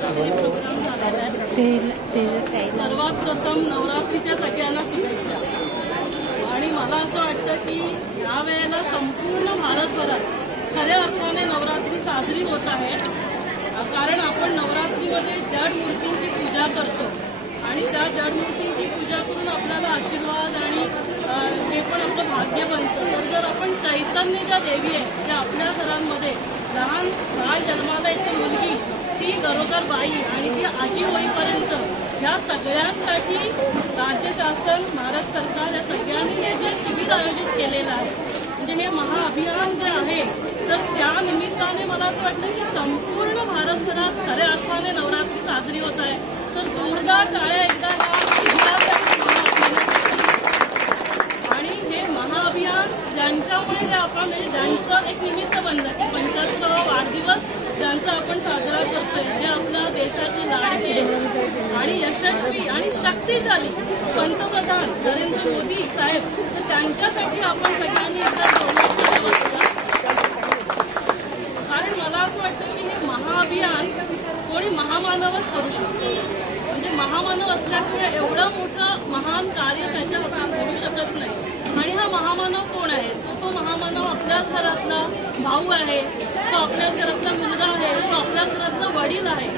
Programme झालेला आहे। सर्वात प्रथम नवरात्रीच्या सगळ्यांना शुभेच्छा। आणि मला असं वाटतं की या वेळेला संपूर्ण भारतभरात खऱ्या अर्थाने नवरात्री साजरी होत आहे, कारण आपण नवरात्रीमध्ये जड मूर्तींची पूजा करतो आणि त्या जड मूर्तींची पूजा करून आपल्याला आशीर्वाद आणि हे पण आपलं भाग्य बनतं। तर जर आपण चैतन्य ज्या देवी आहे त्या आपल्या घरांमध्ये लहान बाळ जन्माला येते मुलगी, ती गरोदर बाई आणि ती आजी होईपर्यंत ह्या सगळ्यांसाठी राज्य शासन, भारत सरकार या सगळ्यांनी हे जे शिबिर आयोजित केलेलं आहे, म्हणजे हे महाअभियान जे आहे, तर त्या निमित्ताने मला असं वाटतं की संपूर्ण भारतभरात खऱ्या अर्थाने नवरात्री साजरी होत आहे। तर जोरदार टाळ्या एकदा आणि हे महाअभियान ज्यांच्यामुळे हे आपण ज्यांचं एक निमित्त बनलं की 75वा वाढदिवस ज्यांचा आपण साजरा करतोय, जे आपल्या देशाचे लाडके आणि यशस्वी आणि शक्तिशाली पंतप्रधान नरेंद्र मोदी साहेब, तर त्यांच्यासाठी आपण सगळ्यांनी एकदा जोरदार वाटलं। कारण मला असं वाटतं की हे महाअभियान कोणी महामानवच करू शकतो, म्हणजे महामानव असल्याशिवाय एवढं मोठं महान कार्य त्याच्या हातात होऊ शकत नाही। आणि हा महामानव कोण आहे? तो महामानव आपल्याच घरातला भाऊ आहे, तो आपल्याच घरातला मुलगा आहे, तो आपल्याच घरातला वडील आहे।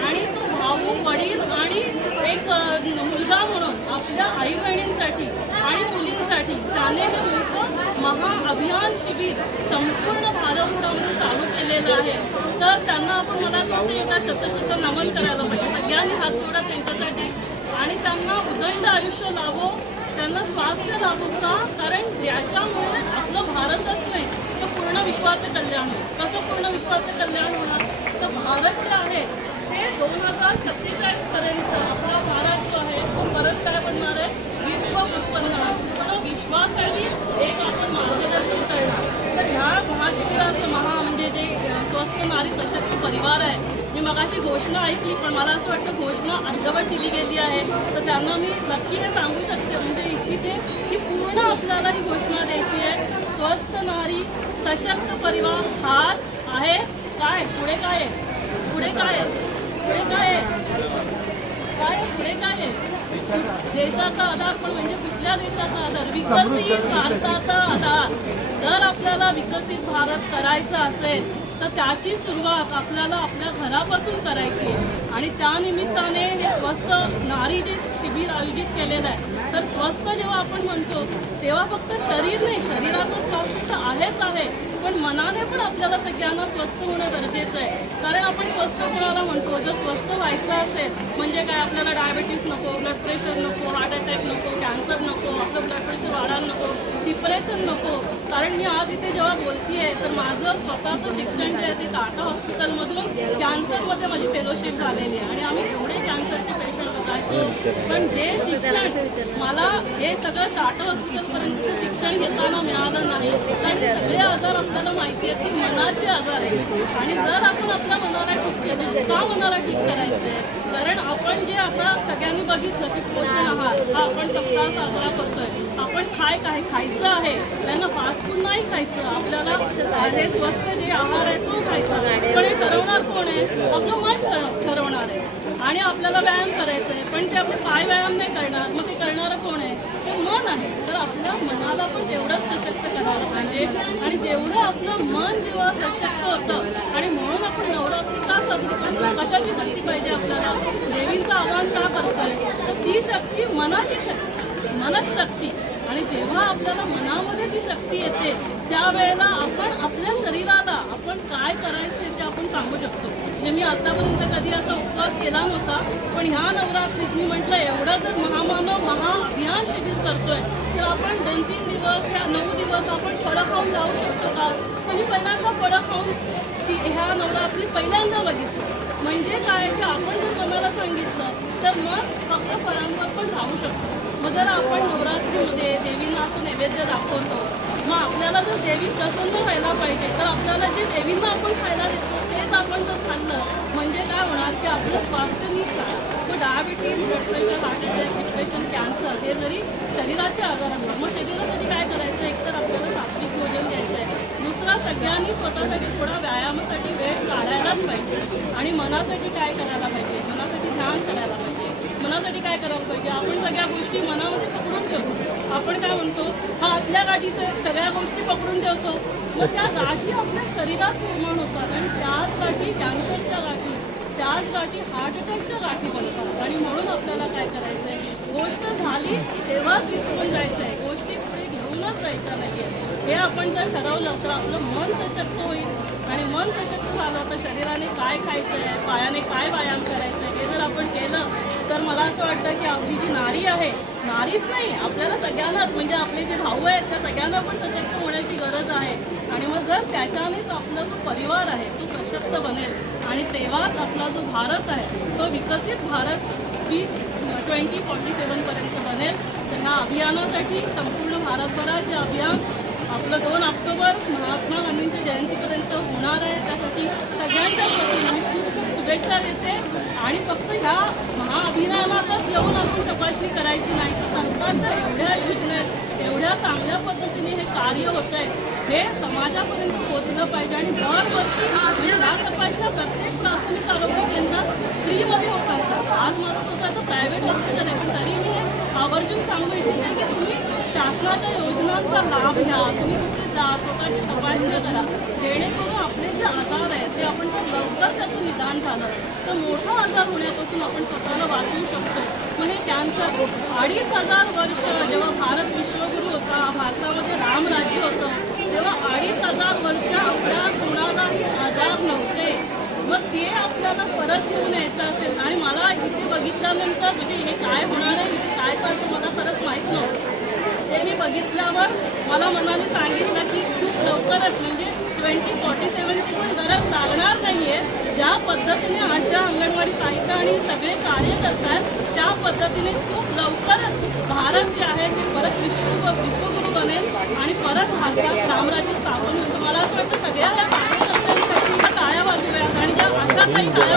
आणि तो भाऊ, वडील आणि एक मुलगा म्हणून आपल्या आई बहिणींसाठी आणि मुलींसाठी त्याने हे मोठं महाअभियान शिबिर संपूर्ण भारतभरामध्ये चालू केलेलं आहे। तर त्यांना आपण मला वाटतं एका शतशत नमन करायला पाहिजे, सगळ्यांनी हात जोडा त्यांच्यासाठी आणि त्यांना उदंड आयुष्य लाभो, त्यांना स्वास्थ्य लाभो का? कारण ज्याच्यामुळे आपलं भारतच नाही तर पूर्ण विश्वाचं कल्याण होईल। कसं पूर्ण विश्वाचं कल्याण होणार? तर भारत जे आहे ते 2047 पर्यंत आपला भारत जो आहे तो परत काय बनणार आहे? विश्व बनणार। तर विश्वासाठी एक आपण मार्गदर्शन करणार। तर ह्या महाशिबिराचं म्हणजे जे स्वस्थ नारी सशक्त परिवार आहे, मी मगाशी घोषणा ऐकली पण मला असं वाटतं घोषणा अर्धवट दिली गेली आहे, तर त्यांना मी नक्की हे सांगू शकते, म्हणजे इच्छिते की पूर्ण आपल्याला ही घोषणा द्यायची आहे। स्वस्थ नारी सशक्त परिवार हाच आहे। काय पुढे काय आहे? पुढे काय आहे? पुढे काय आहे? काय पुढे काय आहे? देशाचा आधार, पण म्हणजे कुठल्या देशाचा आधार? विकसित भारताचा आधार। जर आपल्याला विकसित भारत करायचा असेल तर त्याची सुरुवात आपल्याला आपल्या घरापासून करायची आहे। आणि त्या निमित्ताने हे स्वस्थ नारी जे शिबिर आयोजित केलेलं आहे, तर स्वस्थ जेव्हा आपण म्हणतो तेव्हा फक्त शरीर नाही, शरीराचं स्वास्थ्य तर आहेच आहे, पण मनाने पण आपल्याला सगळ्यांना स्वस्थ होणं गरजेचं आहे। कारण आपण स्वस्थ कोणाला म्हणतो? जर स्वस्थ व्हायचं असेल म्हणजे काय, आपल्याला डायबिटीस नको, ब्लड प्रेशर नको, हार्ट अटॅक नको, कॅन्सर नको, आपलं ब्लड प्रेशर वाढायला नको, डिप्रेशन नको। कारण मी आज इथे जेव्हा बोलतीये तर माझं स्वतःचं शिक्षण जे आहे ते टाटा हॉस्पिटलमधून कॅन्सरमध्ये माझी फेलोशिप झालेली आहे आणि आम्ही एवढे कॅन्सरचे पेशंट बघायचो, पण जे शिक्षण मला हे सगळं टाटा हॉस्पिटलपर्यंतचं शिक्षण घेताना मिळालं नाही। आणि सगळे आजार आपल्याला माहिती आहेत की मनाचे आजार आहेत, आणि जर आपण आपल्या मनाला ठीक केलं, का मनाला ठीक करायचं आहे? कारण आपण जे आता सगळ्यांनी बघितलं की पोषण आहार हा आपण सप्ताह साजरा करतोय, आपण काय खायचं आहे, त्यांना फास्ट फूड नाही खायचं, आपल्याला हे स्वस्त जे आहार आहे तो खायचा, पण हे ठरवणार कोण आहे? आपलं मन ठरवणार आहे। आणि आपल्याला व्यायाम करायचा आहे, पण ते आपले पाय व्यायाम नाही करणार, मग ते करणारं कोण आहे? ते मन आहे। तर आपल्या मनाला पण तेवढंच सशक्त करायला पाहिजे, आणि जेवढं आपलं मन जेव्हा सशक्त होतं, आणि म्हणून आपण नवरात्री का साजरी करतो? कशाची शक्ती पाहिजे आपल्याला? देवींचं आवाहन का करतोय? तर ती शक्ती मनाची शक्ती, मनशक्ती। आणि जेव्हा आपल्याला मनामध्ये ती शक्ती येते त्यावेळेला आपण आपल्या शरीराला आपण काय करायचं ते आपण सांगू शकतो। म्हणजे मी आतापर्यंत कधी असा उपवास केला नव्हता, पण ह्या नवरात्रीत मी म्हटलं एवढं जर महामानव महाअभियान शिबिर करतोय तर आपण 2-3 दिवस या 9 दिवस आपण फळं खाऊन जाऊ शकतो का? तर मी पहिल्यांदा फळं खाऊन ह्या नवरात्रीत पहिल्यांदा बघितलं। म्हणजे काय की आपण जर मनाला सांगितलं तर मन फक्त फळांवर पण राहू शकतो। मग जर आपण नवरात्रीमध्ये देवींना असं नैवेद्य दाखवतो, मग आपल्याला जर देवी प्रसन्न व्हायला पाहिजे तर आपल्याला जे देवींना आपण खायला देतो तेच आपण जर खाल्लं म्हणजे काय होणार की आपलं स्वास्थ्य नीट राहणार। मग diabetes, blood pressure, heart attack, depression, cancer हे जरी शरीराचे आजार असतात, मग शरीरासाठी काय करायचं? एकतर आपल्याला सात्विक भोजन घ्यायचं आहे, दुसरा, सगळ्यांनी स्वतःसाठी थोडा व्यायामासाठी वेळ काढायलाच पाहिजे. आणि मनासाठी काय करायला पाहिजे, मनासाठी ध्यान करायला पाहिजे. मनासाठी काय करायला पाहिजे, आपण सगळ्या गोष्टी मनामध्ये पकडून ठेवतो. आपण काय म्हणतो, हा आतल्या गाठीचे सगळ्या गोष्टी पकडून ठेवतो. मग त्या गाठी आपल्या शरीरात निर्माण होतात आणि त्याच गाठी कॅन्सरच्या गाठी, त्याच गाठी हार्ट अटॅकच्या गाठी बनतात. आणि म्हणून आपल्याला काय करायचंय, गोष्ट झाली तेव्हाच विसरून जायचंय, गोष्टी पुढे घेऊनच जायच्या नाहीये. हे आपण जर ठरवलं तर आपलं मन सशक्त होईल. आणि मन सशक्त झालं तर शरीराने काय खायचंय, पायाने काय व्यायाम करायचंय हे जर आपण केलं तर मला असं वाटतं की आपली जी नारी आहे, नारीच नाही आपल्याला सगळ्यांनाच, म्हणजे आपले जे भाऊ आहेत त्या सगळ्यांना पण सशक्त होण्याची गरज आहे. आणि मग जर त्याच्यानेच आपला जो परिवार आहे तो सशक्त बनेल आणि तेव्हाच आपला जो भारत आहे तो विकसित भारत 2047 पर्यंत बनेल. तर ह्या अभियानासाठी संपूर्ण भारतभरात जे अभियान आपलं 2 ऑक्टोबर महात्मा गांधींच्या जयंतीपर्यंत होणार आहे, त्यासाठी सगळ्यांच्या वतीने मी खूप खूप शुभेच्छा देते. आणि फक्त ह्या महाअभियानातच येऊन आपण तपासणी करायची नाही, तर सरकारच्या एवढ्या योजनेत एवढ्या चांगल्या पद्धतीने हे कार्य होत आहे हे समाजापर्यंत पोहोचलं पाहिजे. आणि दरवर्षी ह्या तपासण्या प्रत्येक प्राथमिक आरोग्य केंद्रात फ्रीमध्ये होत असतात. आज माझं स्वतःचं प्रायव्हेट हॉस्पिटल आहे, पण तरी मी हे आवर्जून सांगू इच्छिते की तुम्ही शासनाच्या योजनांचा लाभ घ्या, तुम्ही तिथे जा, स्वतःची तपासण्या करा, जेणेकरून आपले जे आजार आहेत ते आपण जर लवकर त्याचं निदान झालं तर मोठा आजार होण्यापासून आपण स्वतःला वाचवू शकतो. मग हे कॅन्सर 2500 वर्ष जेव्हा भारत विश्वगुरू होता, भारतामध्ये रामराज्य होतं, तेव्हा 2500 वर्ष आपल्या कुणालाही आजार नव्हते. मग ते आपल्याला परत घेऊन यायचं असेल, आणि मला इथे बघितल्यानंतर म्हणजे हे काय होणार आहे, इथे काय करतं मला खरंच माहीत नव्हतं. ते मी बघितल्यावर मला मनाने सांगितलं की खूप लवकरच म्हणजे 2047ची पण गरज लागणार नाहीये. ज्या पद्धतीने आशा, अंगणवाडी सेविका आणि सगळे कार्य करतात त्या पद्धतीने खूप लवकरच भारत जे आहे ते परत विश्वगुरू बनेल आणि परत भारतात रामराज्य स्थापन होईल. मला असं वाटतं सगळ्या या कार्यकर्त्यांसाठी टाळ्या वाजवूयात आणि ज्या आशाताई टाळ्या